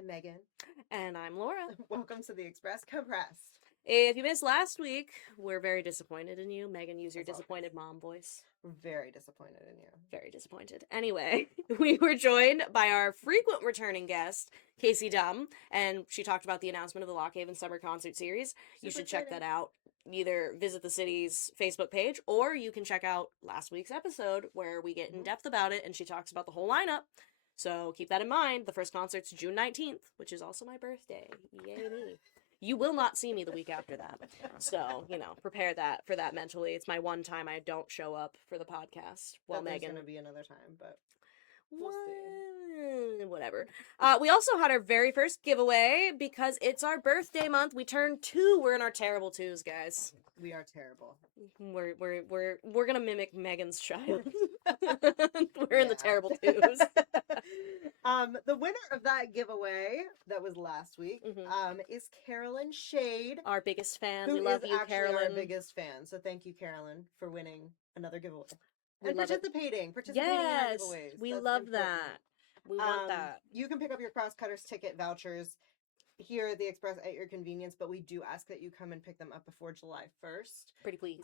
I'm Megan. And I'm Laura. Welcome to the Express Compressed. If you missed last week, we're very disappointed in you. Megan, use your As always. disappointed mom voice. We're very disappointed in you. Very disappointed. Anyway, we were joined by our frequent returning guest, Casey Dumm, and she talked about the announcement of the Lockhaven Summer Concert Series. You should check that out. Either visit the city's Facebook page, or you can check out last week's episode where we get in depth about it and she talks about the whole lineup. So keep that in mind. The first concert's June 19th, which is also my birthday. Yay me. You will not see me the week after that. So, prepare that for that mentally. It's my one time I don't show up for the podcast. Well, There's Megan. going to be another time, but we'll see. Whatever. We also had our very first giveaway because it's our birthday month. We turned 2. We're in our terrible 2s, guys. We are terrible. We're gonna mimic Megan's child. We're in the terrible 2s. The winner of that giveaway that was last week is Carolyn Shade, our biggest fan. Who we love is you, actually Carolyn. Our biggest fan. So thank you, Carolyn, for winning another giveaway We and love participating. Yes, in our giveaways. We That's love important. that. We want that. You can pick up your Crosscutters ticket vouchers here at the Express at your convenience, but we do ask that you come and pick them up before July 1st. Pretty please.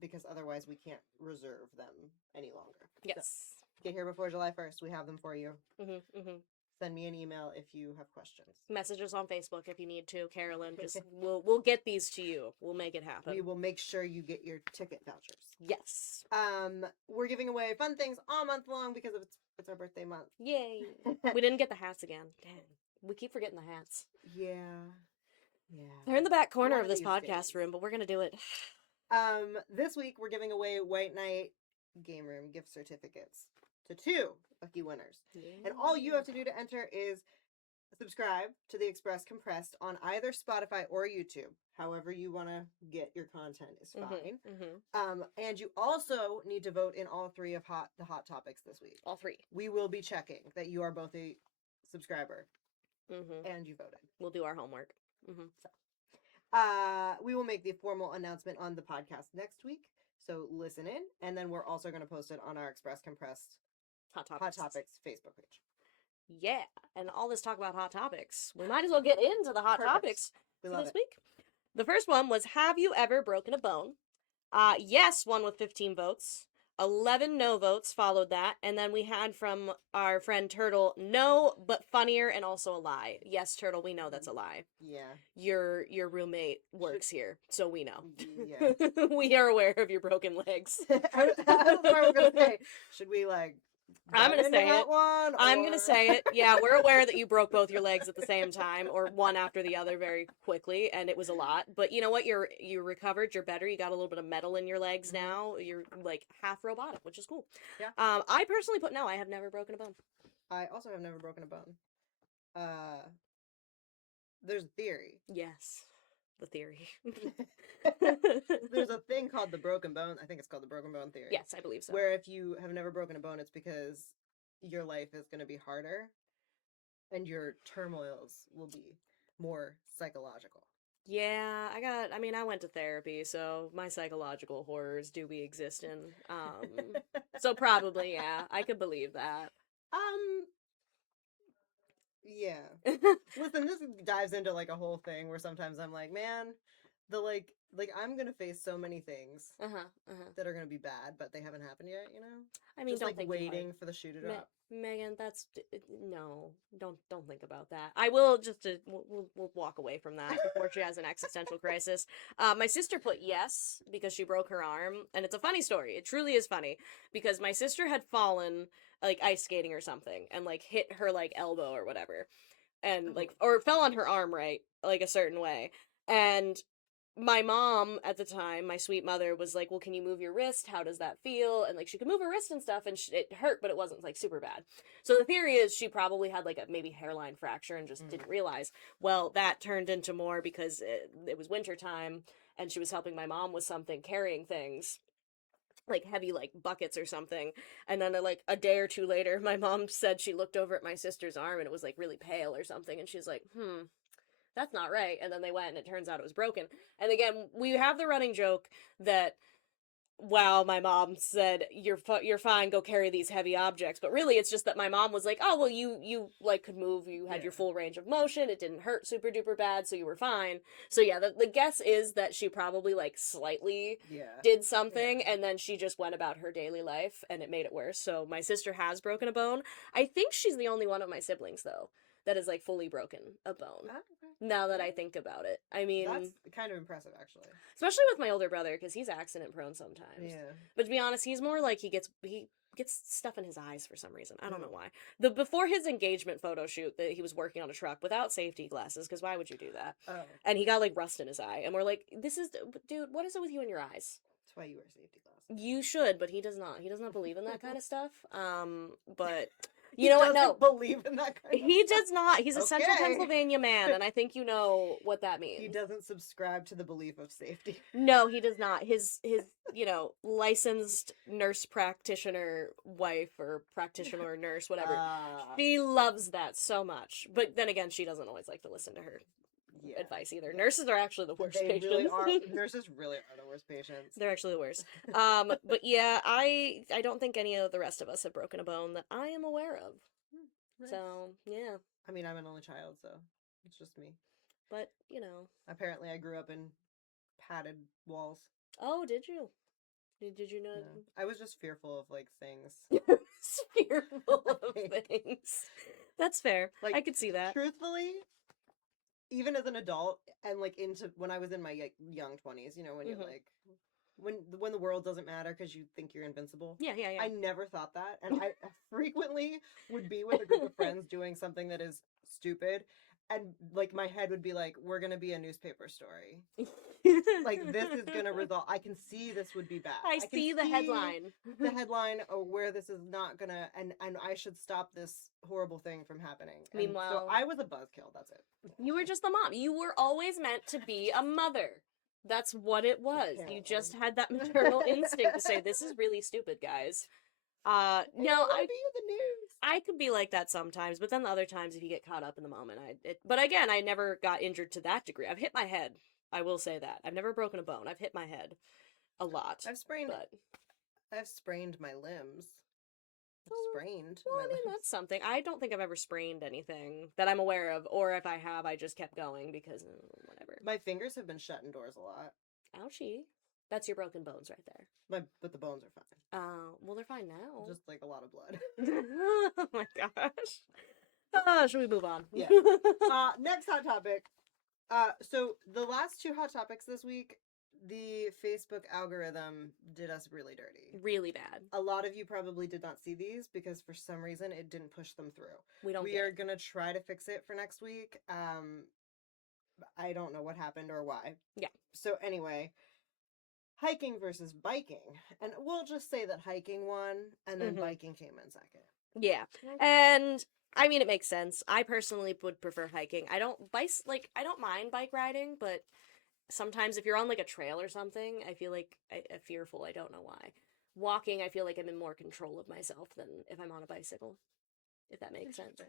Because otherwise we can't reserve them any longer. Yes. So, get here before July 1st. We have them for you. Send me an email if you have questions. Message us on Facebook if you need to, Carolyn. Just we'll get these to you. We'll make it happen. We will make sure you get your ticket vouchers. Yes. We're giving away fun things all month long because it's our birthday month. Yay. We didn't get the hats again. Dang. We keep forgetting the hats. Yeah. They're in the back corner of this podcast room, but we're gonna do it. This week we're giving away White Knight Game Room gift certificates to 2 lucky winners. Yeah. And all you have to do to enter is subscribe to the Express Compressed on either Spotify or YouTube. However you want to get your content is fine. And you also need to vote in all 3 of the hot topics this week. All 3. We will be checking that you are both a subscriber and you voted. We'll do our homework. We will make the formal announcement on the podcast next week. So listen in, and then we're also going to post it on our Express Compressed Hot Topics Facebook page. Yeah, and all this talk about hot topics. We might as well get into the hot topics for this week. The first one was, have you ever broken a bone? Yes, won with 15 votes. 11 no votes followed that, and then we had from our friend Turtle, no, but funnier and also a lie. Yes, Turtle, we know that's a lie. Yeah. Your roommate works here, so we know. Yeah. We are aware of your broken legs. I was gonna say, should we I'm gonna say it. I'm or... gonna say it. Yeah, we're aware that you broke both your legs at the same time, or one after the other very quickly, and it was a lot. But you know what? You recovered. You're better. You got a little bit of metal in your legs now. You're like half robotic, which is cool. Yeah. I personally put no. I have never broken a bone. I also have never broken a bone. There's a theory. Yes. The theory. There's a thing called the broken bone. I think it's called the broken bone theory. Yes, I believe so. Where if you have never broken a bone, it's because your life is going to be harder and your turmoils will be more psychological. Yeah, I went to therapy, so my psychological horrors do be existing. So probably, yeah, I could believe that. Yeah. Listen, this dives into a whole thing where sometimes I'm like, man, the I'm gonna face so many things that are gonna be bad, but they haven't happened yet, I mean, just don't think waiting for the shoe to drop. Megan, no, don't think about that. I will just we'll walk away from that before she has an existential crisis. My sister put yes because she broke her arm, and it's a funny story. It truly is funny because my sister had fallen ice skating or something and hit her elbow or whatever, and or fell on her arm a certain way, and my mom at the time, my sweet mother, was like, well, can you move your wrist? How does that feel? And she could move her wrist and stuff, and it hurt, but it wasn't super bad. So the theory is she probably had a maybe hairline fracture and just didn't realize. Well, that turned into more because it was winter time and she was helping my mom with something, carrying things heavy buckets or something, and then a day or 2 later my mom said she looked over at my sister's arm and it was really pale or something, and she's like, that's not right. And then they went and it turns out it was broken. And again, we have the running joke that wow, my mom said you're fine, go carry these heavy objects. But really it's just that my mom was like, "Oh, well you like could move, you had your full range of motion, it didn't hurt super duper bad, so you were fine." So yeah, the guess is that she probably like slightly did something and then she just went about her daily life and it made it worse. So my sister has broken a bone. I think she's the only one of my siblings though that has like fully broken a bone. Okay. Now that I think about it. I mean, that's kind of impressive, actually. Especially with my older brother, because he's accident prone sometimes. Yeah. But to be honest, he's more like he gets stuff in his eyes for some reason. I don't know why. Before his engagement photo shoot, that he was working on a truck without safety glasses, because why would you do that? Oh. And he got like rust in his eye, and we're like, dude, what is it with you and your eyes? That's why you wear safety glasses. You should, but he does not. He does not believe in that kind of stuff. But you know what? No, believe in that kind of he stuff? does not. He's a Central Pennsylvania man, and I think you know what that means. He doesn't subscribe to the belief of safety. No, he does not. His licensed nurse practitioner wife or practitioner or nurse, whatever. She loves that so much. But then again, she doesn't always like to listen to her advice either. Nurses are actually the worst patients. Nurses really are the worst patients. They're actually the worst. But yeah, I don't think any of the rest of us have broken a bone that I am aware of. Nice. So, yeah. I mean, I'm an only child, so it's just me. But, you know. Apparently, I grew up in padded walls. Oh, did you? Did you know? No. I was just fearful of, like, things. Fearful of things. That's fair. Like, I could see that. Truthfully, even as an adult, and, like, when I was in my young 20s, you know, when you're, like, when the world doesn't matter because you think you're invincible. Yeah. I never thought that, and I frequently would be with a group of friends doing something that is stupid, and like my head would be like, "We're gonna be a newspaper story. Like this is gonna result. I can see this would be bad. I see the headline. The headline of where this is not gonna, and I should stop this horrible thing from happening." Meanwhile, so I was a buzzkill. That's it. You were just the mom. You were always meant to be a mother. That's what it was. Apparently. You just had that maternal instinct to say, "This is really stupid, guys." No, I be in the news. I could be like that sometimes, but then the other times, if you get caught up in the moment, But again, I never got injured to that degree. I've hit my head. I will say that. I've never broken a bone. I've hit my head a lot. I've sprained my limbs. Well, I mean, that's something. I don't think I've ever sprained anything that I'm aware of, or if I have, I just kept going because whatever. My fingers have been shut indoors a lot. Ouchie. That's your broken bones right there. But the bones are fine. Well, they're fine now. Just like a lot of blood. Oh my gosh. Should we move on? Yeah. Next hot topic. So the last two hot topics this week, the Facebook algorithm did us really dirty. Really bad. A lot of you probably did not see these because for some reason it didn't push them through. We are going to try to fix it for next week. I don't know what happened or why. Yeah. So anyway, hiking versus biking. And we'll just say that hiking won and then biking came in second. Yeah. And I mean, it makes sense. I personally would prefer hiking. I don't mind bike riding, but sometimes if you're on like a trail or something, I feel like I'm fearful. I don't know why. Walking, I feel like I'm in more control of myself than if I'm on a bicycle, if that makes sense.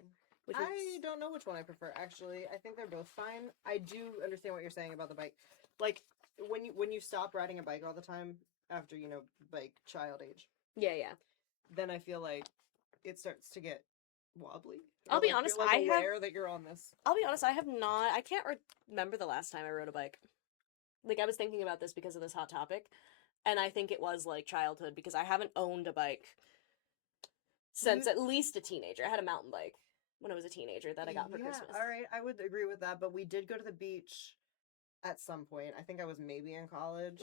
I don't know which one I prefer, actually. I think they're both fine. I do understand what you're saying about the bike. Like, when you stop riding a bike all the time after, bike child age. Yeah. Then I feel like it starts to get wobbly. I'll be honest, I aware that you're on this. I'll be honest, I can't remember the last time I rode a bike. Like, I was thinking about this because of this hot topic, and I think it was, like, childhood, because I haven't owned a bike since at least a teenager. I had a mountain bike when I was a teenager that I got for Christmas. All right, I would agree with that, but we did go to the beach at some point. I think I was maybe in college,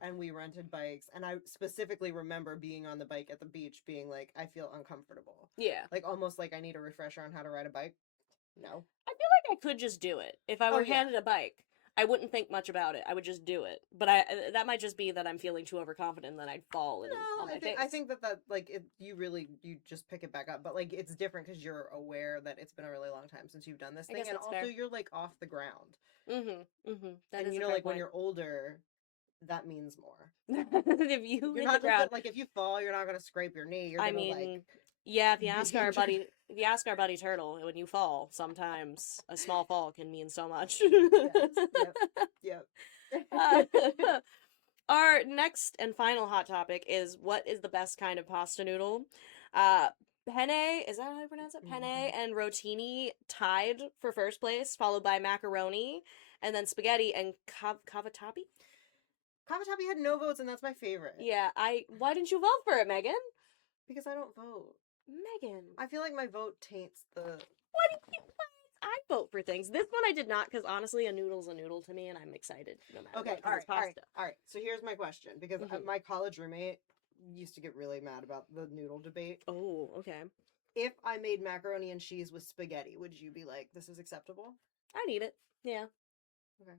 and we rented bikes, and I specifically remember being on the bike at the beach being like, I feel uncomfortable. Yeah. Like, almost like I need a refresher on how to ride a bike. No. I feel like I could just do it. If I were handed a bike, I wouldn't think much about it. I would just do it. But that might just be that I'm feeling too overconfident and then I'd fall on my face. I think that like, you just pick it back up. But, like, it's different because you're aware that it's been a really long time since you've done this thing. And also, fair. You're, like, off the ground. And, like, when you're older, that means more. If you hit the ground. Like, if you fall, you're not going to scrape your knee. You're going to, yeah, if you ask our buddy Turtle, when you fall, sometimes a small fall can mean so much. Yep. Our next and final hot topic is what is the best kind of pasta noodle? Penne, is that how I pronounce it? Penne and rotini tied for first place, followed by macaroni, and then spaghetti and cavatappi. Cavatappi had no votes, and that's my favorite. Yeah, why didn't you vote for it, Megan? Because I don't vote. Megan. I feel like my vote taints the... What? I vote for things. This one I did not, because honestly, a noodle's a noodle to me, and I'm excited no matter Okay, what, 'cause it's pasta. all right. So here's my question, because Mhm. my college roommate used to get really mad about the noodle debate. Oh, okay. If I made macaroni and cheese with spaghetti, would you be like, this is acceptable? I'd eat it. Yeah. Okay.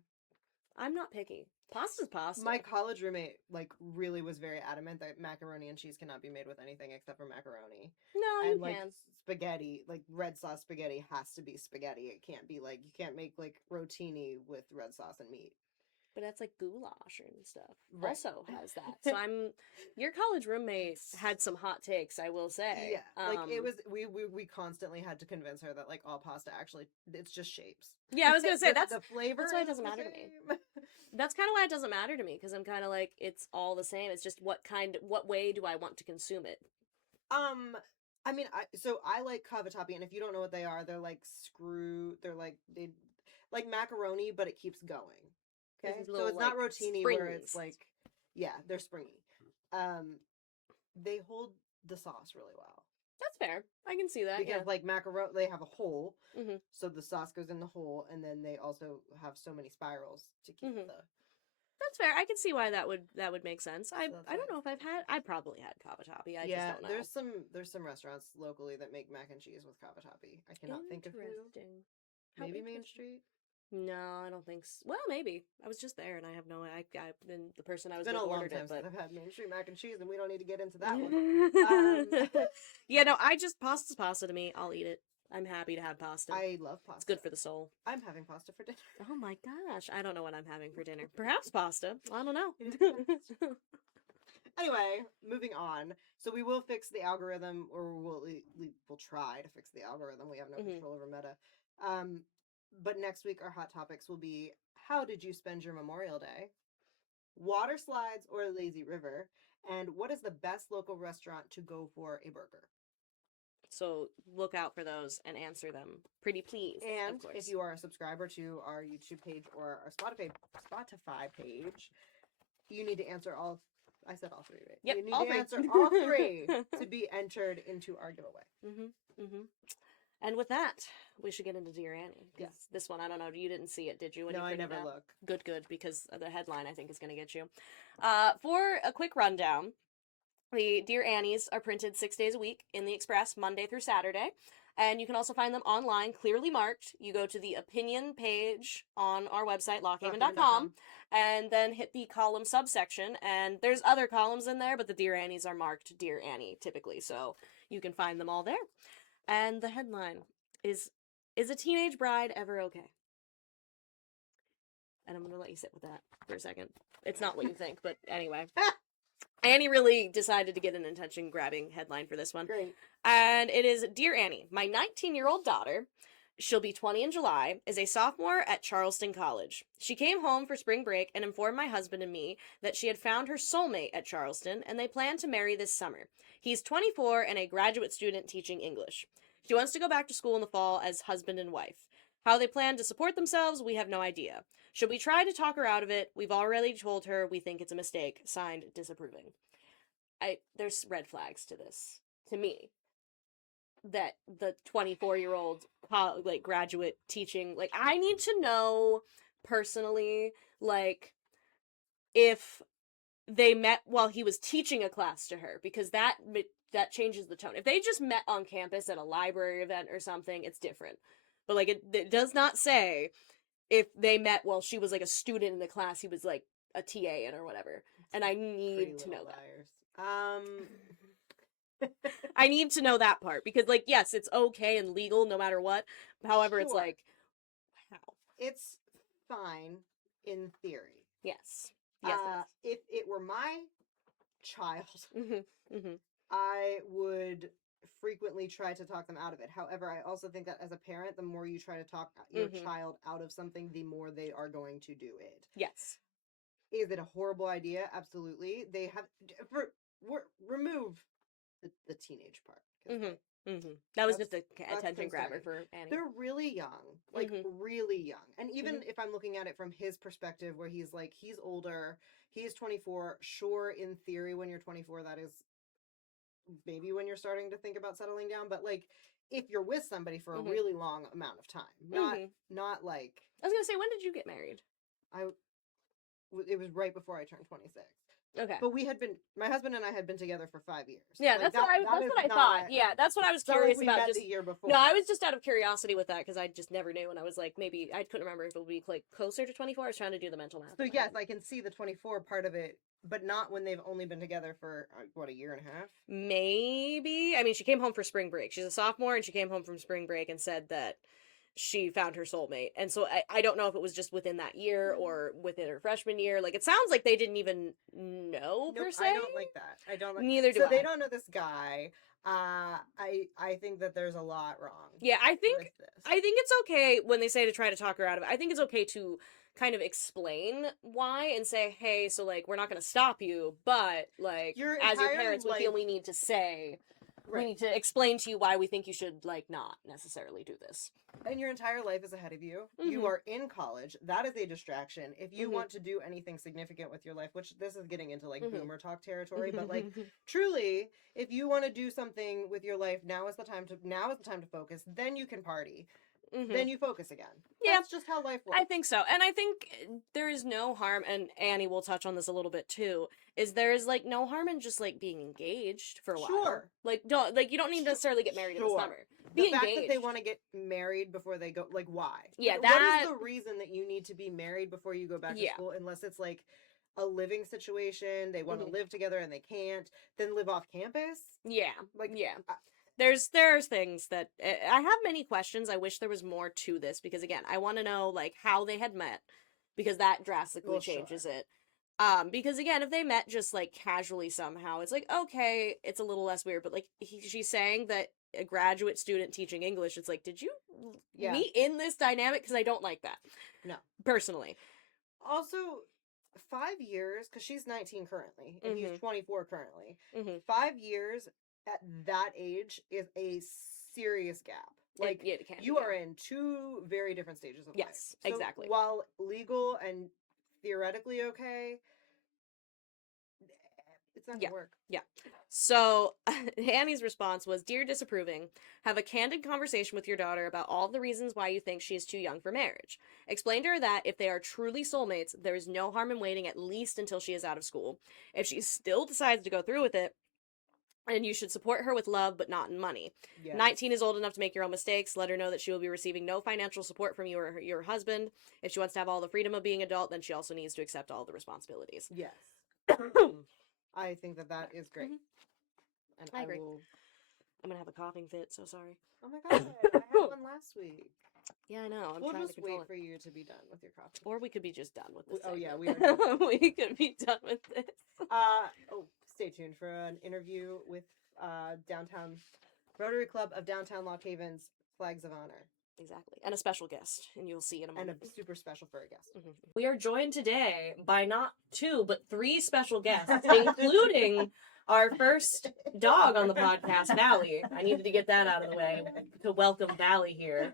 I'm not picky. Pasta's pasta. My college roommate, like, really was very adamant that macaroni and cheese cannot be made with anything except for macaroni. No, And, you like, can. spaghetti, like, red sauce spaghetti has to be spaghetti. It can't be, like, you can't make, like, rotini with red sauce and meat. But that's like goulash and stuff. Right. Also has that. So your college roommate had some hot takes, I will say. Yeah, like, it was, we constantly had to convince her that, like, all pasta actually, it's just shapes. Yeah, I was gonna say, that's the flavor why it is doesn't the matter to me. same. That's kind of why it doesn't matter to me, because I'm kind of like, it's all the same. It's just what way do I want to consume it? I mean, I like cavatappi, and if you don't know what they are, they're like they like macaroni, but it keeps going. Okay, These so little, it's not like, rotini where it's springs. like, yeah, they're springy. They hold the sauce really well That's fair. I can see that. because Yeah. like macaroni, they have a hole, Mhm. so the sauce goes in the hole, and then they also have so many spirals to keep Mhm. the. That's fair. I can see why that would make sense. I that's don't why know if I probably had cavatappi. I Yeah, just don't know. there's some restaurants locally that make mac and cheese with cavatappi. I cannot think of who. Interesting. How Maybe Main interesting. Street. No, I don't think so. Well, maybe. I was just there and I have no I've been the person I was It's been with a long ordered time it, since but I've had Main Street mac and cheese, and we don't need to get into that one. Yeah, no, pasta's pasta to me. I'll eat it. I'm happy to have pasta. I love pasta. It's good for the soul. I'm having pasta for dinner. Oh my gosh. I don't know what I'm having for dinner. Perhaps pasta. I don't know. Anyway, moving on. So we will fix the algorithm, or we'll try to fix the algorithm. We have no control over Meta. But next week our hot topics will be: how did you spend your Memorial Day? Water slides or lazy river? And what is the best local restaurant to go for a burger? So look out for those and answer them. Pretty please. And of course. if you are a subscriber to our YouTube page or our Spotify page, you need to answer all. I said all three, right? Yep, you need all to three. answer all three to be entered into our giveaway. And with that, we should get into Dear Annie. Yes. This one, I don't know. You didn't see it, did you? When No, you I printed never it out? look. Good, because the headline, I think, is going to get you. For a quick rundown, the Dear Annies are printed 6 days a week in the Express, Monday through Saturday. And you can also find them online, clearly marked. You go to the opinion page on our website, lockhaven.com, and then hit the column subsection. And there's other columns in there, but the Dear Annies are marked Dear Annie, typically. So you can find them all there. And the headline is a teenage bride ever okay? And I'm going to let you sit with that for a second. It's not what you think, but anyway. Annie really decided to get an attention-grabbing headline for this one. Great. And it is, Dear Annie, my 19-year-old daughter, she'll be 20 in July, is a sophomore at Charleston College. She came home for spring break and informed my husband and me that she had found her soulmate at Charleston and they plan to marry this summer. He's 24 and a graduate student teaching English. She wants to go back to school in the fall as husband and wife. How they plan to support themselves, we have no idea. Should we try to talk her out of it? We've already told her we think it's a mistake. Signed, disapproving. There's red flags to this, to me. That the 24-year-old graduate teaching, I need to know personally, if they met while he was teaching a class to her, because that changes the tone. If they just met on campus at a library event or something, it's different. But it does not say if they met while she was a student in the class he was a TA in or whatever. And I need to know that. I need to know that part because yes, it's okay and legal no matter what. However, Sure. It's wow. It's fine in theory. Yes. If it were my child, Mm-hmm. I would frequently try to talk them out of it. However, I also think that as a parent, the more you try to talk your child out of something, the more they are going to do it. Yes. Is it a horrible idea? Absolutely. They have remove the teenage part. 'Cause That was that's- just a that's attention grabber concerning. for Annie. They're really young, like really young. And even if I'm looking at it from his perspective, where he's like, he's older, he's 24. Sure, in theory, when you're 24, that is maybe when you're starting to think about settling down. But like, if you're with somebody for a really long amount of time, not like I was gonna say, when did you get married? it was right before I turned 26. Okay. But my husband and I had been together for 5 years. Yeah, Like, that's what I thought. Yeah, that's what I was it's not curious like we about. met Just the year before. no, I was just out of curiosity with that because I just never knew, and I was like, maybe I couldn't remember if it would be like closer to 24. I was trying to do the mental math. So yes, I can see the 24 part of it, but not when they've only been together for what, a year and a half? Maybe. I mean, she came home for spring break. She's a sophomore, and she came home from spring break and said that she found her soulmate. And so I don't know if it was just within that year or within her freshman year. Like, it sounds like they didn't even know, per se. I don't like that. I don't like. Neither do so I. they don't know this guy. I think that there's a lot wrong. Yeah, I think with this. it's okay when they say to try to talk her out of it. I think it's okay to kind of explain why and say, hey, so like, we're not going to stop you, but like, as your parents, we feel we need to say, we need to explain to you why we think you should like not necessarily do this. And your entire life is ahead of you. You are in college. That is a distraction. If you want to do anything significant with your life, which this is getting into like boomer talk territory, but like truly, if you want to do something with your life, now is the time to focus. Then you can party. Then you focus again. Yeah. That's just how life works. I think so. And I think there is no harm, and Annie will touch on this a little bit too, is there is like no harm in just like being engaged for a while. Sure. Like you don't need to necessarily get married in the summer. The fact that they want to get married before they go, like, why? Yeah, what is the reason that you need to be married before you go back to school? Unless it's like a living situation, they want to live together and they can't, then live off campus. Yeah, like there's things that I have many questions. I wish there was more to this because again, I want to know like how they had met because that drastically changes it. Because again, if they met just like casually somehow, it's like, okay, it's a little less weird, but like she's saying that a graduate student teaching English, it's like, did you meet in this dynamic? Because I don't like that. No. Personally. Also, 5 years, because she's 19 currently, and he's 24 currently. 5 years at that age is a serious gap. Like, you are in two very different stages of life. Yes, so exactly. While legal and theoretically okay, it's not gonna work. Yeah. So Annie's response was, "Dear Disapproving, have a candid conversation with your daughter about all the reasons why you think she is too young for marriage. Explain to her that if they are truly soulmates, there is no harm in waiting at least until she is out of school. If she still decides to go through with it, and you should support her with love, but not in money. Yes. 19 is old enough to make your own mistakes. Let her know that she will be receiving no financial support from you or your husband. If she wants to have all the freedom of being adult, then she also needs to accept all the responsibilities." Yes. I think that is great. And I agree. I'm going to have a coughing fit, so sorry. Oh my god, I had one last week. Yeah, I know. We'll just wait for you to be done with your coffee. Or we could be just done with this. Oh yeah, we are. We could be done with this. Stay tuned for an interview with downtown Rotary Club of Downtown Lock Haven's Flags of Honor. Exactly. And a special guest, and you'll see in a moment. And a super special furry guest. We are joined today by not 2, but 3 special guests, including our first dog on the podcast, Valley. I needed to get that out of the way to welcome Valley here.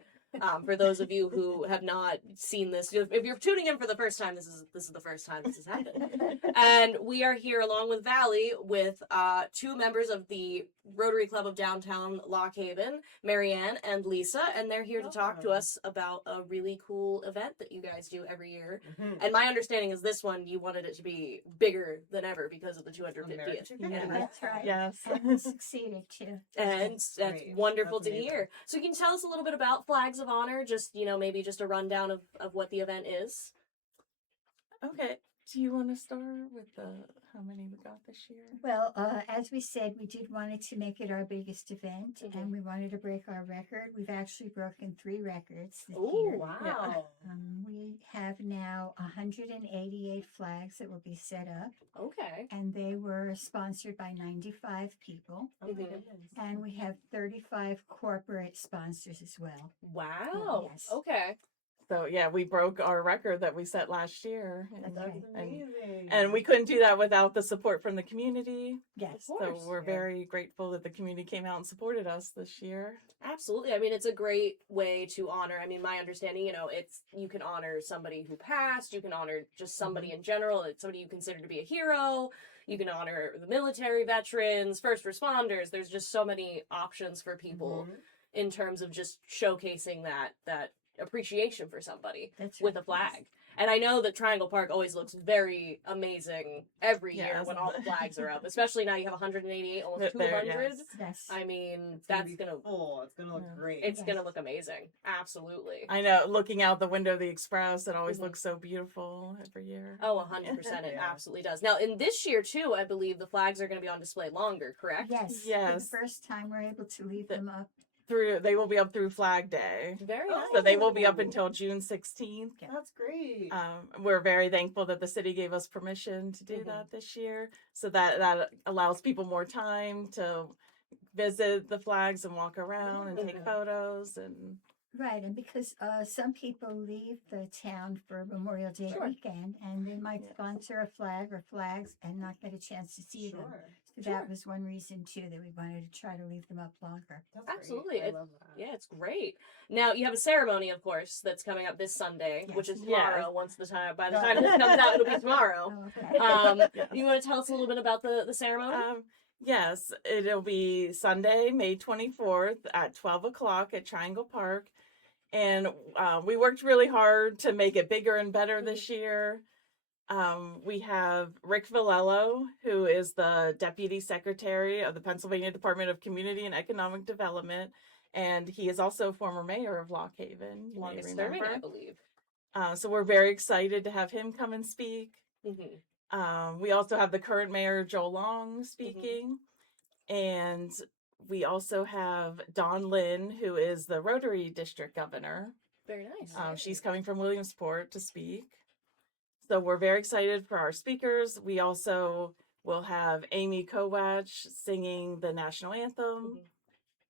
For those of you who have not seen this, if you're tuning in for the first time, this is the first time this has happened. And we are here along with Valley with 2 members of the Rotary Club of Downtown Lock Haven, Marianne and Lisa, and they're here to talk to us about a really cool event that you guys do every year. And my understanding is this one, you wanted it to be bigger than ever because of the 250th. Yeah, that's right. Yes. And succeeded too. And that's wonderful to hear. So can you tell us a little bit about Flags of Honor? Just, maybe just a rundown of what the event is. Okay. Do you want to start with how many we got this year? Well, as we said, we did wanted to make it our biggest event, and we wanted to break our record. We've actually broken 3 records this year. Wow. Yeah. We have now 188 flags that will be set up. Okay. And they were sponsored by 95 people. Oh my goodness. And we have 35 corporate sponsors as well. Wow. Yes. Okay. So yeah, we broke our record that we set last year. That's That's right. amazing. And we couldn't do that without the support from the community. Yes. So we're Yeah. very grateful that the community came out and supported us this year. Absolutely. I mean, it's a great way to honor. I mean, my understanding, it's you can honor somebody who passed, you can honor just somebody in general, it's somebody you consider to be a hero. You can honor the military veterans, first responders. There's just so many options for people Mhm. in terms of just showcasing that appreciation for somebody That's with right, a flag. And I know that Triangle Park always looks very amazing every year Yes. when all the flags are up. Especially now you have 188, almost There, 200. yes. Yes. I mean, It's gonna that's be gonna full. It's gonna look Yeah. great. it's Yes. gonna look amazing. Absolutely. I know, looking out the window of the Express, it always Mhm. looks so beautiful every year. Oh, 100%. It Yeah. absolutely does. Now, in this year too, I believe the flags are going to be on display longer. Correct? Yes. For Yes. the first time, we're able to leave The- them up. They will be up through Flag Day. Very Oh, nice. So they will be up Oh. until June 16th. That's great. We're very thankful that the city gave us permission to do Mhm. that this year. So that allows people more time to visit the flags and walk around and take Mhm. photos. And Right, and because some people leave the town for Memorial Day Sure. weekend, and they might Yeah. sponsor a flag or flags and not get a chance to see them. Sure. So Sure. that was one reason too that we wanted to try to leave them up longer. That's great. Absolutely. I It- love that. Yeah, it's great. Now you have a ceremony, of course, that's coming up this Sunday, which is Yes. tomorrow. Yes. Once the time by the time this comes out, it'll be tomorrow. Oh, okay. Yes. You want to tell us a little bit about the ceremony? Yes, it'll be Sunday, May 24th at 12 o'clock at Triangle Park. And we worked really hard to make it bigger and better this year. We have Rick Villello, who is the Deputy Secretary of the Pennsylvania Department of Community and Economic Development. And he is also former mayor of Lock Haven. You may Longest serving, I remember. believe. So we're very excited to have him come and speak. Hmm. We also have the current mayor, Joe Long, speaking. And we also have Dawn Lynn, who is the Rotary District Governor. Very nice. She's coming from Williamsport to speak. So we're very excited for our speakers. We also will have Amy Kowach singing the national anthem,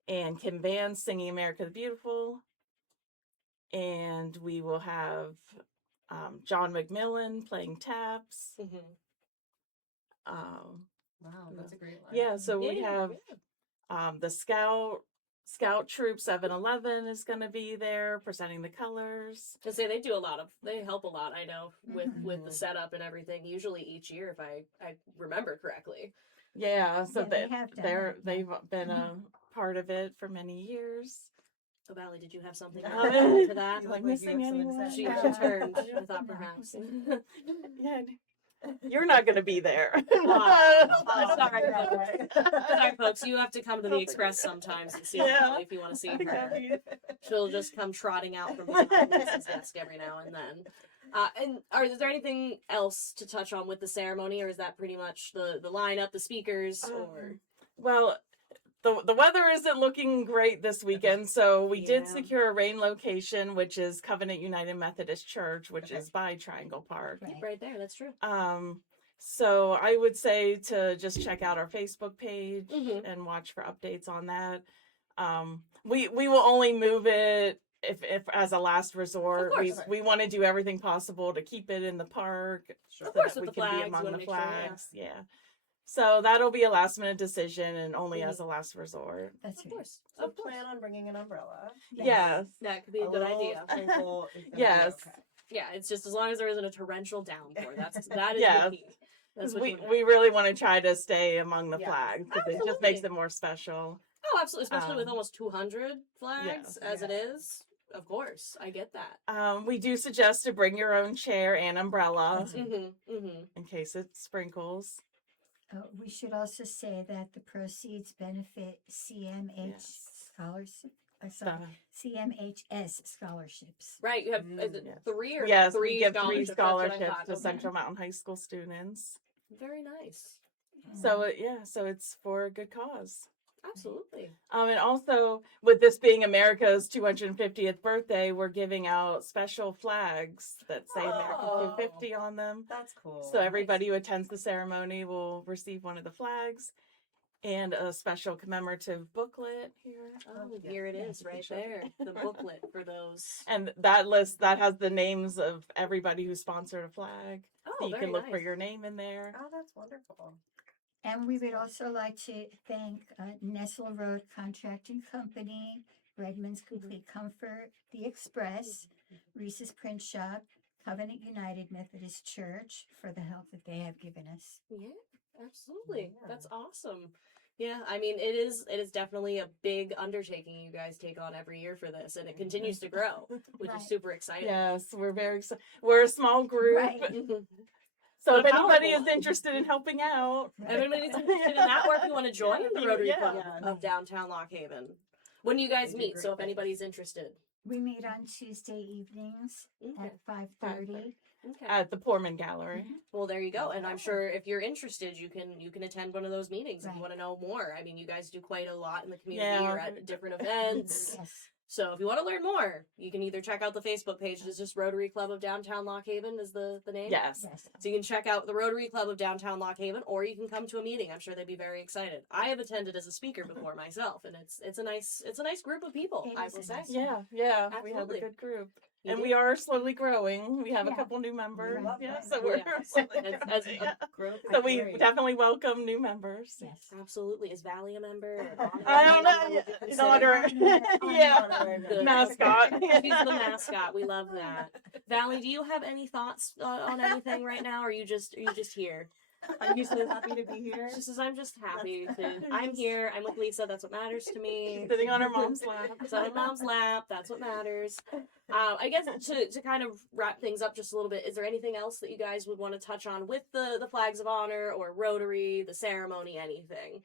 and Kim Vance singing America the Beautiful. And we will have John McMillan playing taps. Mhm. Wow, that's a great line. Yeah, so we Yeah, have the Scout Troop 711 is going to be there presenting the colors. To say they help a lot. I know with the Mhm. setup and everything. Usually each year, if I remember correctly. Yeah, so Yeah, they have done it, yeah. they've been a part of it for many years. So Valley, did you have something to Oh, add to that? You Am I look like you missing have something to anyone? say. She Uh, turned. I thought no. perhaps. Yeah, you're not going to be there. Oh, sorry, Yeah. folks. Sorry, folks. You have to come to the Express sometimes and see Yeah. Valley if you want to see her. She'll just come trotting out from behind Mrs. desk every now and then. Is there anything else to touch on with the ceremony, or is that pretty much the lineup, the speakers, or? Well, the weather isn't looking great this weekend, so we did Yeah. secure a rain location, which is Covenant United Methodist Church, which Okay. is by Triangle Park. Right. Right there, that's true. So I would say to just check out our Facebook page Mhm. and watch for updates on that. We will only move it if as a last resort. course. We want to do everything possible to keep it in the park, Sure. Of so course, that with we the can flags, be you among wanna the make sure, yeah. flags. Yeah. So that'll be a last minute decision and only Mhm. as a last resort. That's Of right. course. So Of course. plan on bringing an umbrella. Yes. That could be a good little idea. sprinkle is gonna be Yes. okay. Yeah, it's just as long as there isn't a torrential downpour. That is Yes. the key. That's what We you want. we really want to try to stay among the Yes. flags because it just makes Absolutely. it more special. Oh, absolutely. Especially with Um, almost 200 flags yes. as it Yeah. is. Of course, I get that. We do suggest to bring your own chair and umbrella That's right. Mm-hmm. in case it sprinkles. We should also say that the proceeds benefit CMH Yes. scholarship. Uh, CMHS scholarships. Right. You have Mm, is it yes. 3 or Yes, three we give 3 scholarships? That's what I scholarships thought. to Okay. Central Mountain High School students. Very nice. So so it's for a good cause. Absolutely. And also with this being America's 250th birthday, we're giving out special flags that say America Oh. 250 on them. That's cool. So everybody who attends the ceremony will receive one of the flags. and a special commemorative booklet here. Oh, yeah. here it Yeah, is, right picture. there. The booklet for those. And that list that has the names of everybody who sponsored a flag. Oh, So you very can look for nice. your name in there. Oh, that's wonderful. And we would also like to thank Nestle Road Contracting Company, Redmond's Complete Comfort, The Express, Reese's Print Shop, Covenant United Methodist Church for the help that they have given us. Yeah, absolutely. Yeah. That's awesome. Yeah, I mean it is definitely a big undertaking you guys take on every year for this, and it continues to grow, which Right. is super exciting. Yes, we're very excited. We're a small group. Right. So But if a anybody powerful is one. interested in helping out, Everybody's interested in that, or if you want to join the Rotary Yeah. Club Yeah. of Downtown Lock Haven. When do you guys They do meet? great So if things. anybody's interested. We meet on Tuesday evenings Okay. at 5:30. Okay. at the Poorman Gallery. Well, there you go. And I'm Yeah. sure if you're interested, you can attend one of those meetings if you Right. want to know more. I mean, you guys do quite a lot in the community. Yeah. You're at different events. Yes. So if you want to learn more, you can either check out the Facebook page. It's just Rotary Club of Downtown Lock Haven is the name. Yes. Yes. So you can check out the Rotary Club of Downtown Lock Haven, or you can come to a meeting. I'm sure they'd be very excited. I have attended as a speaker before myself, and it's a nice group of people. It I is will a say. nice Yeah, yeah. We have a Absolutely. good group. You And do. we are slowly growing. We have a Yeah. couple new members. love Yeah, that. so we're Yes. slowly As growing. a Yeah. Growth So is we great. definitely welcome new members. Yes. Absolutely. Is Valley a member? I don't know. Would you An consider? honor. Yeah. Good. Mascot. She's the mascot. We love that. Valley, do you have any thoughts on anything right now? Or are you just here? I'm just so happy to be here. She says, I'm just happy to. I'm here. I'm with Lisa. That's what matters to me. Sitting on her mom's lap. So on mom's lap. That's what matters. I guess to kind of wrap things up just a little bit, is there anything else that you guys would want to touch on with the flags of honor or Rotary, the ceremony, anything?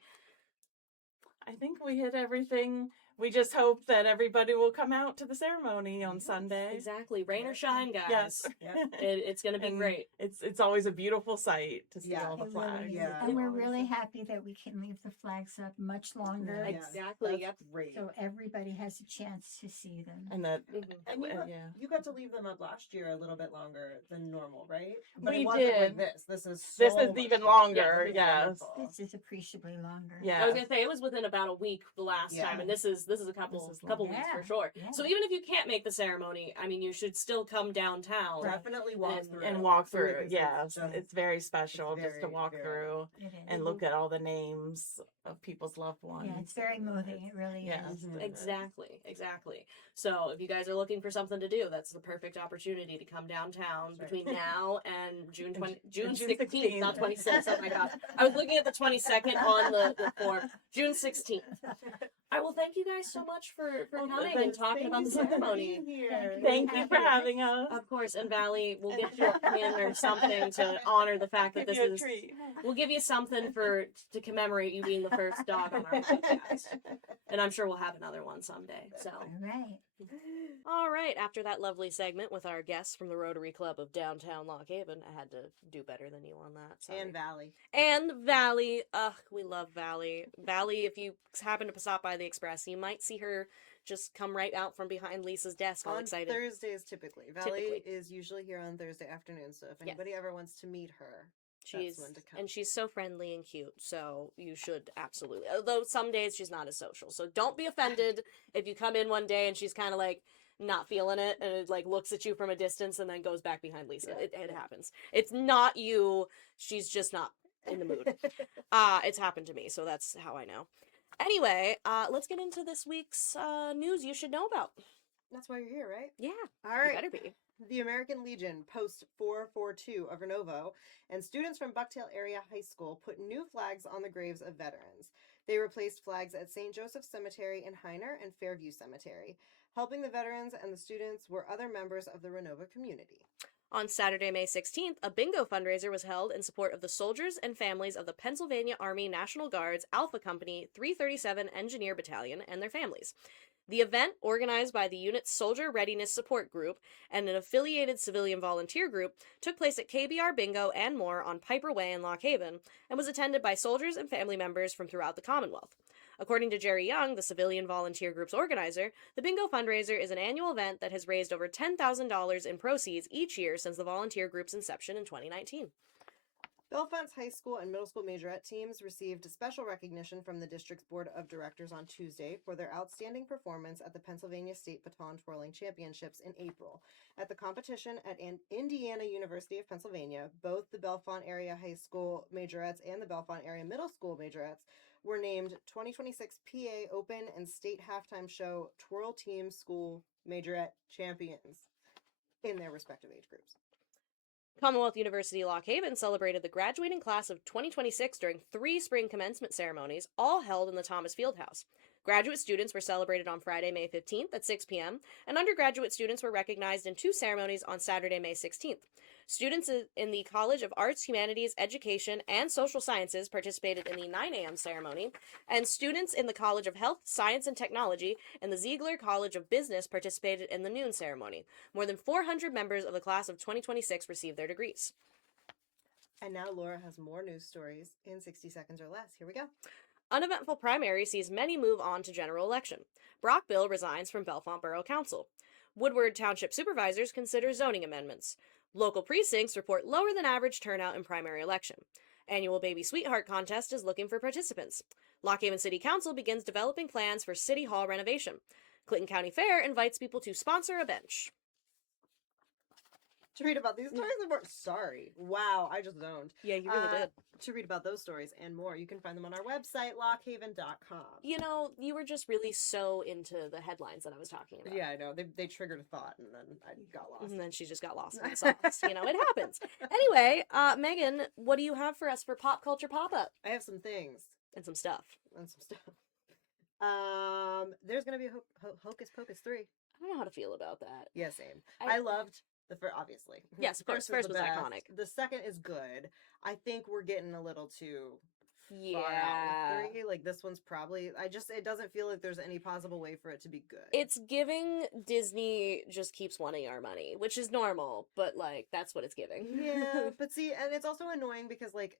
I think we hit everything. We just hope that everybody will come out to the ceremony on Sunday. Exactly. Rain or shine, guys. Yes. Yeah. It's going to be And great. It's always a beautiful sight to see Yeah. all the It really flags. is. Yeah. And we're Always. really happy that we can leave the flags up much longer. Yeah. Exactly. That's Yep. great. So everybody has a chance to see them. And that Mhm. And yeah. you got to leave them up last year a little bit longer than normal, right? But We it wasn't like did. this. This is This so is much even longer. longer, This is yes. wonderful. This is appreciably longer. Yeah. I was gonna say it was within about a week the last Yeah. time, and this is a couple This is couple long. weeks for Yeah, sure. yeah. So even if you can't make the ceremony, I mean, you should still come downtown. Definitely walk And- through And it. walk Through it, through. 'cause Yes, just- it's very special just to very, walk very- through It is. and look at all the names of people's loved ones. Yeah, it's very moving. It really Yeah. is. Mhm. Exactly. So if you guys are looking for something to do, that's the perfect opportunity to come downtown That's right. between now and June June 16th, not 16th. 26th. Oh my god. I was looking at the 22nd on the form. June 16th. I will thank you guys so much for Well, coming and thanks- talking thank about the you for ceremony. being here. Thank you for having us. Of course, and Valley, we'll get you a pin or something to honor the fact that Give this you a is. treat. We'll give you something to commemorate you being the first dog on our podcast, and I'm sure we'll have another one someday. So, All right. all right. After that lovely segment with our guests from the Rotary Club of Downtown Lock Haven, I had to do better than you on that. Sorry. And Valley. And Valley. Ugh, we love Valley. Valley, if you happen to stop by the Express, you might see her just come right out from behind Lisa's desk. I'm On excited. Thursdays, typically. Valley Typically. is usually here on Thursday afternoon, so if Yes. anybody ever wants to meet her, She's when to come. and she's so friendly and cute, so you should absolutely. Although some days she's not as social, so don't be offended if you come in one day and she's kind of like not feeling it and it like looks at you from a distance and then goes back behind Lisa. Yeah. It happens. It's not you. She's just not in the mood. It's happened to me, so that's how I know. Anyway, let's get into this week's news you should know about. That's why you're here, right? Yeah, All you right. better be. The American Legion Post 442 of Renovo and students from Bucktail Area High School put new flags on the graves of veterans. They replaced flags at St. Joseph Cemetery in Heiner and Fairview Cemetery. Helping the veterans and the students were other members of the Renova community. On Saturday, May 16th, a bingo fundraiser was held in support of the soldiers and families of the Pennsylvania Army National Guard's Alpha Company 337 Engineer Battalion and their families. The event, organized by the unit's Soldier Readiness Support Group and an affiliated civilian volunteer group, took place at KBR Bingo and more on Piper Way in Lock Haven and was attended by soldiers and family members from throughout the Commonwealth. According to Jerry Young, the civilian volunteer group's organizer, the bingo fundraiser is an annual event that has raised over $10,000 in proceeds each year since the volunteer group's inception in 2019. Bellefonte's high school and middle school majorette teams received special recognition from the district's board of directors on Tuesday for their outstanding performance at the Pennsylvania State Baton Twirling Championships in April. At the competition at Indiana University of Pennsylvania, both the Bellefonte Area High School majorettes and the Bellefonte Area Middle School majorettes were named 2026 PA Open and State Halftime Show Twirl Team School Majorette Champions in their respective age groups. Commonwealth University Lock Haven celebrated the graduating class of 2026 during 3 spring commencement ceremonies, all held in the Thomas Fieldhouse. Graduate students were celebrated on Friday, May 15th at 6 p.m., and undergraduate students were recognized in 2 ceremonies on Saturday, May 16th. Students in the College of Arts, Humanities, Education, and Social Sciences participated in the 9 a.m. ceremony, and students in the College of Health, Science, and Technology and the Ziegler College of Business participated in the noon ceremony. More than 400 members of the class of 2026 received their degrees. And now Laura has more news stories in 60 seconds or less. Here we go. Uneventful primary sees many move on to general election. Brockville resigns from Bellefonte Borough Council. Woodward Township supervisors consider zoning amendments. Local precincts report lower than average turnout in primary election. Annual Baby Sweetheart contest is looking for participants. Lock Haven City Council begins developing plans for City Hall renovation. Clinton County Fair invites people to sponsor a bench. To read about these stories and more. Sorry. Wow, I just zoned. Yeah, you really did. To read about those stories and more, you can find them on our website, lockhaven.com. You know, you were just really so into the headlines that I was talking about. Yeah, I know. They triggered a thought, and then I got lost. And then she just got lost in the sauce. You know, it happens. Anyway, Megan, what do you have for us for Pop Culture Pop-Up? I have some things. And some stuff. And some stuff. There's going to be a Hocus Pocus 3. I don't know how to feel about that. Yeah, same. I loved the first, obviously. Yes, of course. First the was best. iconic. The second is good. I think we're getting a little too Yeah. far out with 3. Like, this one's probably, it doesn't feel like there's any possible way for it to be good. It's giving Disney just keeps wanting our money, which is normal, but, like, that's what it's giving. Yeah, but see, and it's also annoying because, like,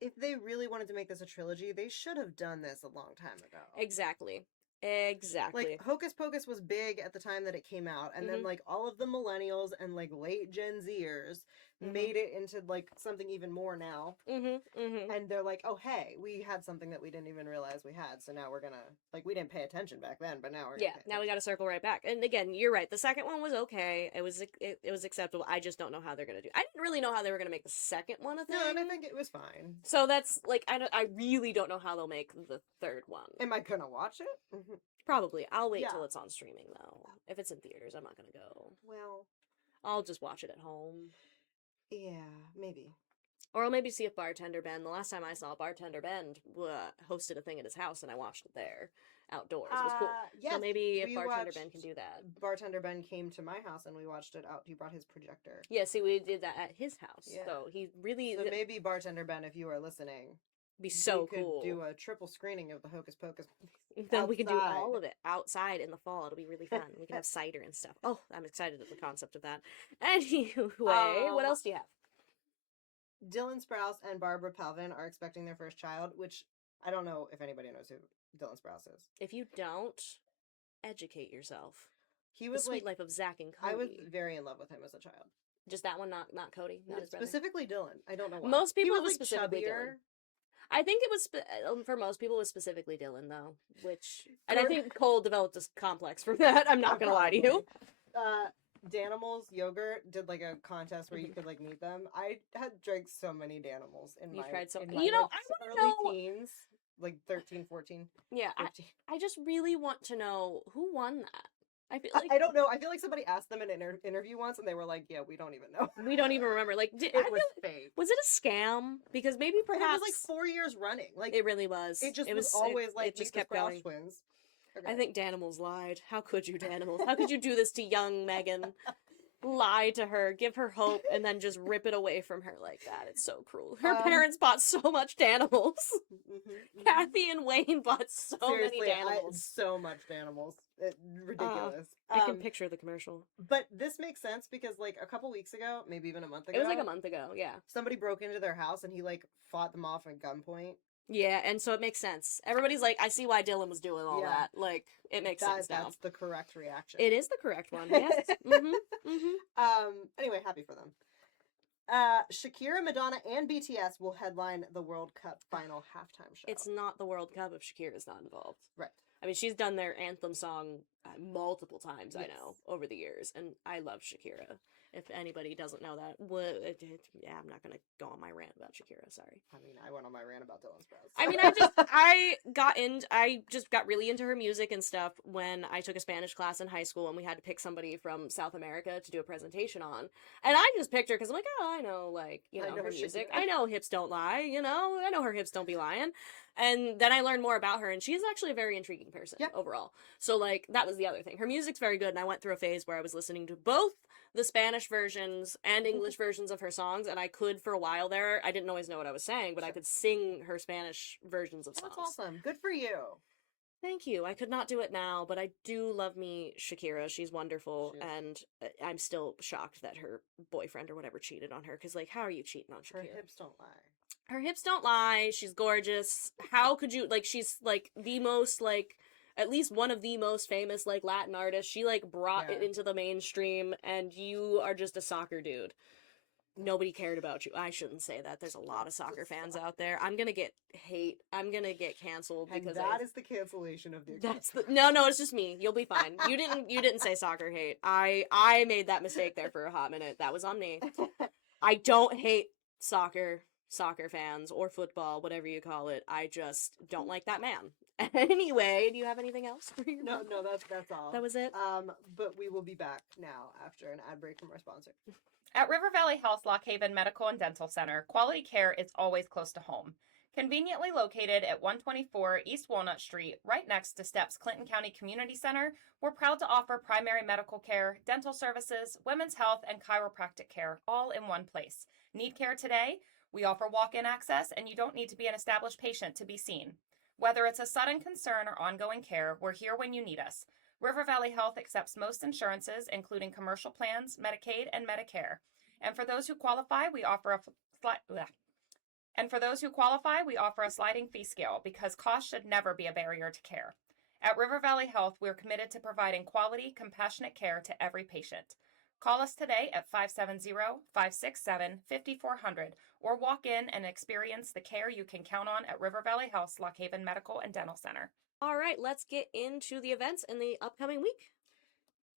if they really wanted to make this a trilogy, they should have done this a long time ago. Exactly. Like, Hocus Pocus was big at the time that it came out, and then, like, all of the millennials and, like, late Gen Zers made it into, like, something even more now. And they're like, oh, hey, we had something that we didn't even realize we had, so now we're gonna, like, we didn't pay attention back then, but now we're gonna pay now we gotta circle right back. And again, you're right, the second one was okay. It was acceptable. I just don't know how they're gonna do. I didn't really know how they were gonna make the second one a thing. No, and I think it was fine. So that's, like, I really don't know how they'll make the third one. Am I gonna watch it? Probably. I'll wait Yeah. till it's on streaming, though. If it's in theaters, I'm not gonna go. Well, I'll just watch it at home. yeah, maybe. Or I'll maybe see if Bartender Ben, the last time I saw Bartender Ben, hosted a thing at his house and I watched it there, outdoors. It was cool. Yes, so maybe if we Bartender watched- Ben can do that. Bartender Ben came to my house and we watched it out. He brought his projector. Yeah, see, we did that at his house. Yeah. So he really So maybe Bartender Ben, if you are listening, be so we could cool. do a triple screening of the Hocus Pocus. Then we can do outside. all of it outside in the fall. It'll be really fun. We can have cider and stuff. Oh, I'm excited at the concept of that. Anyway, what else do you have? Dylan Sprouse and Barbara Palvin are expecting their first child, which I don't know if anybody knows who Dylan Sprouse is. If you don't, educate yourself. He The was Sweet like, Life of Zach and Cody. I was very in love with him as a child. Just that one, not Cody, not his brother. Specifically Dylan. I don't know why. Most people he it was was specifically chubbier. Dylan. I think it was for most people it was specifically Dylan though, and I think Cole developed this complex from that. I'm not gonna lie to you. Danimals Yogurt did like a contest where you could like meet them. I had drank so many Danimals in You my tried so- in you my, know, like, I early wanna know- teens, like 13, 14, Yeah, 15. I just really want to know who won that. I feel like I don't know. I feel like somebody asked them in an interview once, and they were like, "Yeah, we don't even know." we don't even remember. Like, It I was feel- fake. was it a scam? Because maybe And perhaps it was like 4 years running. Like it really was. it just it was always like it just meet the kept Sprouse going. twins. I Okay. think Danimals lied. How could you, Danimals? How could you do this to young Megan? Lie to her, give her hope, and then just rip it away from her like that. It's so cruel. Her parents bought so much Danimals. Mhm. Kathy and Wayne bought so Seriously, many Danimals. so much Danimals. Ridiculous. I can picture the commercial. But this makes sense because like a couple weeks ago, maybe even a month ago, It was like a month ago, yeah. somebody broke into their house and he like fought them off at gunpoint. Yeah, and so it makes sense. Everybody's like, I see why Dylan was doing all Yeah. that. Like, it makes sense now. That's the correct reaction. It is the correct one, yes. Mm-hmm, mm-hmm. Anyway, happy for them. Shakira, Madonna, and BTS will headline the World Cup final halftime show. It's not the World Cup if Shakira's not involved. Right. I mean, she's done their anthem song multiple times, I Yes. know, over the years, and I love Shakira. If anybody doesn't know that, yeah, I'm not gonna go on my rant about Shakira. Sorry. I mean, I went on my rant about Dylan Sprouse. I mean, I just got really into her music and stuff when I took a Spanish class in high school, and we had to pick somebody from South America to do a presentation on, and I just picked her because I'm like, oh, I know, like, I know her music. Shakira. I know hips don't lie. I know her hips don't be lying. And then I learned more about her, and she's actually a very intriguing person overall. So, like, that was the other thing. Her music's very good, and I went through a phase where I was listening to both the Spanish versions and English versions of her songs, and I could, for a while there, I didn't always know what I was saying, but I could sing her Spanish versions of songs. That's awesome. Good for you. Thank you. I could not do it now, but I do love me Shakira. She's wonderful, She is. and I'm still shocked that her boyfriend or whatever cheated on her, because, like, how are you cheating on Her Shakira? hips don't lie. Her hips don't lie. She's gorgeous. How could you, like, she's like the most, like, at least one of the most famous, like, Latin artists. She, like, brought it Yeah. into the mainstream, and you are just a soccer dude. Nobody cared about you. I shouldn't say that. There's a lot of soccer fans out there. I'm gonna get hate. I'm gonna get canceled And because that is the cancellation of the that's the no, it's just me. You'll be fine. You didn't say soccer hate. I made that mistake there for a hot minute. That was on me. I don't hate soccer fans or football, whatever you call it. I just don't like that man. Anyway, do you have anything else for your No, that's all. That was it? But we will be back now after an ad break from our sponsor. At River Valley Health Lock Haven Medical and Dental Center, quality care is always close to home. Conveniently located at 124 East Walnut Street, right next to Steps Clinton County Community Center, we're proud to offer primary medical care, dental services, women's health, and chiropractic care, all in one place. Need care today? We offer walk-in access, and you don't need to be an established patient to be seen. Whether it's a sudden concern or ongoing care, we're here when you need us. River Valley Health accepts most insurances, including commercial plans, Medicaid, and Medicare. And for those who qualify, we offer a sliding fee scale because cost should never be a barrier to care. At River Valley Health, we're committed to providing quality, compassionate care to every patient. Call us today at 570-567-5400 or walk in and experience the care you can count on at River Valley Health's Lock Haven Medical and Dental Center. All right, let's get into the events in the upcoming week.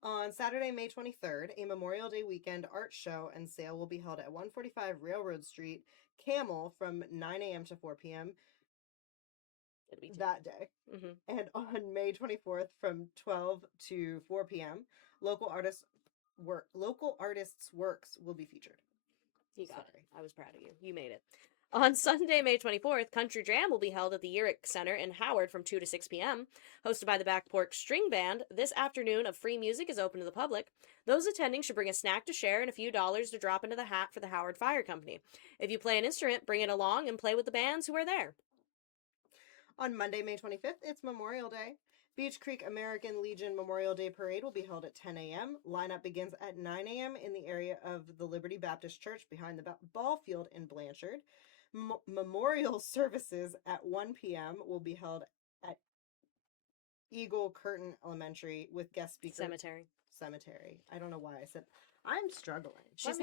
On Saturday, May 23rd, a Memorial Day weekend art show and sale will be held at 145 Railroad Street, Camel, from 9 a.m. to 4 p.m. It'll be that day. Mm-hmm. And on May 24th, from 12 to 4 p.m., local artists' works will be featured. You got Sorry. it. I was proud of you. You made it. On Sunday, May 24th, Country Jam will be held at the Urick Center in Howard from 2 to 6 p.m. Hosted by the Back Porch String Band, this afternoon of free music is open to the public. Those attending should bring a snack to share and a few dollars to drop into the hat for the Howard Fire Company. If you play an instrument, bring it along and play with the bands who are there. On Monday, May 25th, it's Memorial Day. Beach Creek American Legion Memorial Day Parade will be held at 10 a.m. Lineup begins at 9 a.m. in the area of the Liberty Baptist Church behind the ball field in Blanchard. Memorial services at 1 p.m. will be held at Eagle Curtain Elementary with guest speaker Cemetery. I don't know why I said I'm struggling. She's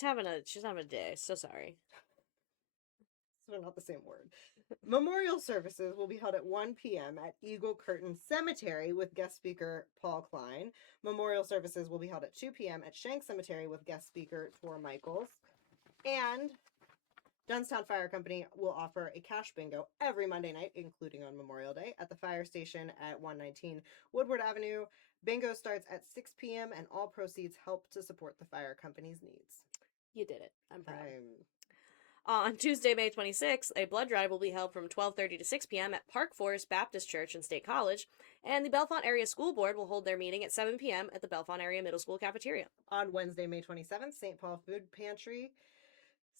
having a day. So sorry. They're not the same word. Memorial services will be held at 1 p.m. at Eagle Curtain Cemetery with guest speaker Paul Klein. Memorial services will be held at 2 p.m. at Shank Cemetery with guest speaker Tor Michaels. And Dunstown Fire Company will offer a cash bingo every Monday night, including on Memorial Day, at the fire station at 119 Woodward Avenue. Bingo starts at 6 p.m. and all proceeds help to support the fire company's needs. You did it. I'm proud. I'm On Tuesday, May 26th, a blood drive will be held from 12:30 to 6 p.m. at Park Forest Baptist Church and State College, and the Bellefonte Area School Board will hold their meeting at 7 p.m. at the Bellefonte Area Middle School cafeteria. On Wednesday, May 27th, St. Paul Food Pantry,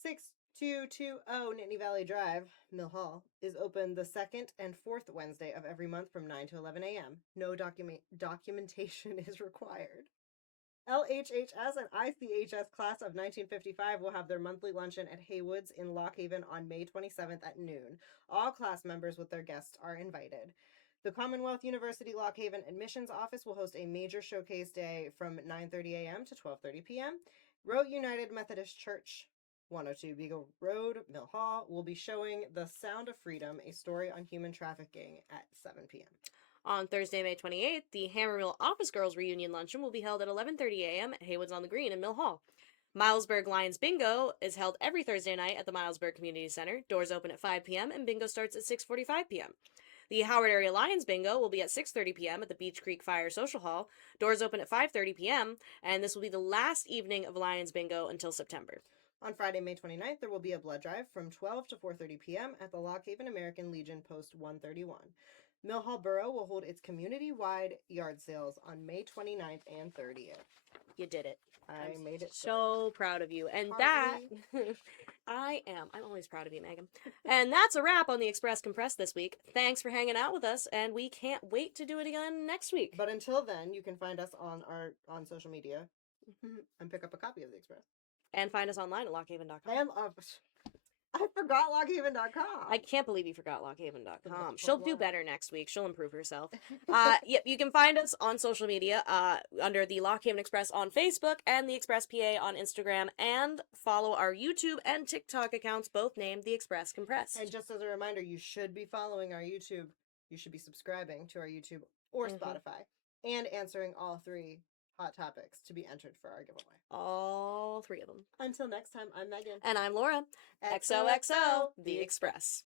6220 Nittany Valley Drive, Mill Hall, is open the second and fourth Wednesday of every month from 9 to 11 a.m. No documentation is required. LHHS and ICHS class of 1955 will have their monthly luncheon at Haywoods in Lock Haven on May 27th at noon. All class members with their guests are invited. The Commonwealth University Lock Haven admissions office will host a major showcase day from 9:30 a.m. to 12:30 p.m. Rote United Methodist Church, 102 Beagle Road, Mill Hall, will be showing The Sound of Freedom, a story on human trafficking at 7 p.m. On Thursday, May 28th, the Hammermill Office Girls Reunion Luncheon will be held at 11:30 a.m. at Haywoods on the Green in Mill Hall. Milesburg Lions Bingo is held every Thursday night at the Milesburg Community Center. Doors open at 5 p.m. and bingo starts at 6:45 p.m. The Howard Area Lions Bingo will be at 6:30 p.m. at the Beach Creek Fire Social Hall. Doors open at 5:30 p.m., and this will be the last evening of Lions Bingo until September. On Friday, May 29th, there will be a blood drive from 12 to 4:30 p.m. at the Lock Haven American Legion Post 131. Mill Hall Borough will hold its community-wide yard sales on May 29th and 30th. You did it. I made it. So proud of you. And Proud that, of I'm always proud of you, Megan. And that's a wrap on the Express Compressed this week. Thanks for hanging out with us, and we can't wait to do it again next week. But until then, you can find us on social media and pick up a copy of the Express. And find us online at lockhaven.com. And I forgot lockhaven.com. I can't believe you forgot lockhaven.com. That's She'll quite do why. better next week. She'll improve herself. Yep, you can find us on social media under the Lockhaven Express on Facebook and the Express PA on Instagram, and follow our YouTube and TikTok accounts, both named the Express Compressed. And just as a reminder, you should be following our YouTube. You should be subscribing to our YouTube or Mhm. Spotify and answering all 3 hot topics to be entered for our giveaway. All 3 of them. Until next time, I'm Megan. And I'm Laura. XOXO, the Express.